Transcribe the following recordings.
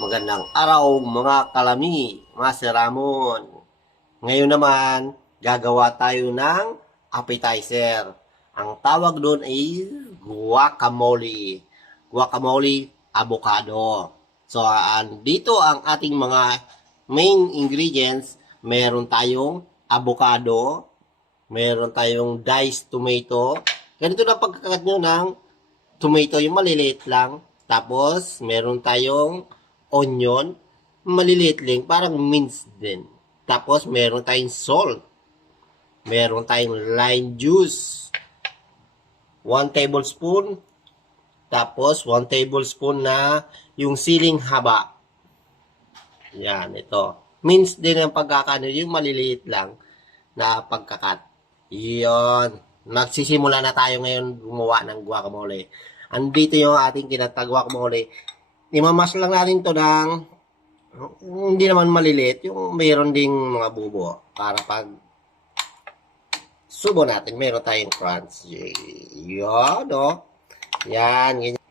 Magandang araw mga kalami, mga Ramon. Ngayon naman, gagawa tayo ng appetizer. Ang tawag doon ay guacamole. Guacamole avocado. So, dito ang ating mga main ingredients. Meron tayong avocado, meron tayong diced tomato. Ganito na pagkakat nyo ng tomato, yung maliliit lang. Tapos, meron tayong onion, maliliit lang, parang minced din. Tapos, meron tayong salt. Meron tayong lime juice. 1 tablespoon. Tapos, 1 tablespoon na yung siling haba. Yan, ito. Minced din ang pagkakano, yung maliliit lang na pagkakat. Yun. Magsisimula na tayo ngayon gumawa ng guacamole. Andito yung ating kinatag guacamole. Imamas lang natin to ng hindi naman maliliit, yung mayroon ding mga bubo para pag subo natin, meron tayong crunch. Yun, no? Yan, ganyan.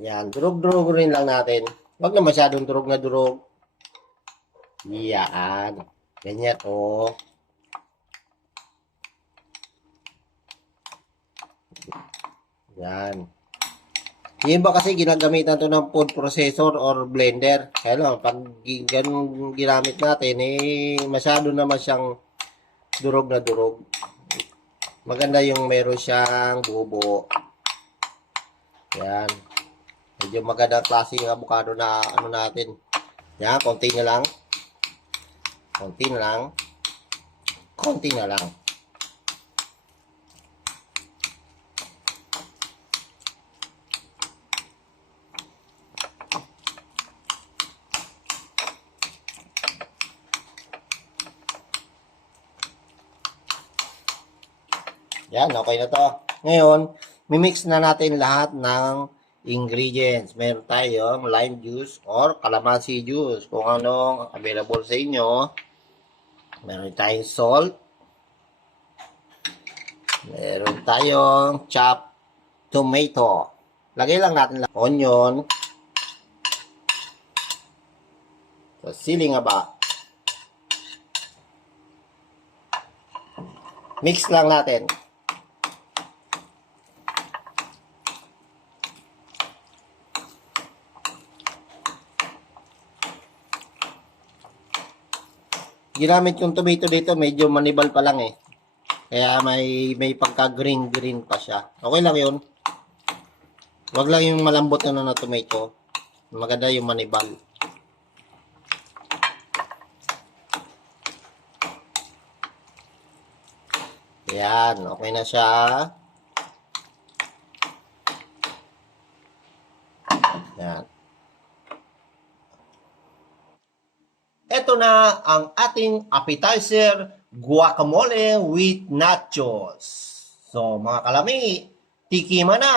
Yan, durog-durog rin lang natin. Huwag na masyadong durog na durog. Yan. Ganyan, oh. Yan. Yung iba kasi ginagamitan to ng food processor or blender. Kaya lang, pag ganun ginamit natin, masyado naman siyang durog na durog. Maganda yung meron siyang bubo. Yan. Medyo magandang klase yung avocado na ano natin. Yan, konti na lang. Konti na lang. Konti na lang. Yan, okay na to. Ngayon, mimix na natin lahat ng ingredients. Meron tayong lime juice or calamansi juice. Kung anong available sa inyo. Meron tayong salt. Meron tayong chopped tomato. Lagay lang natin onion. So, siling haba. Mix lang natin. Ginamit yung tomato dito, medyo manibal pa lang eh. Kaya may pagka green pa siya. Okay lang yun. Wag lang yung malambot na tomato. Maganda yung manibal. Yan, okay na siya. Yan. Ito na ang ating appetizer, guacamole with nachos. So, mga kalami, tikiman na!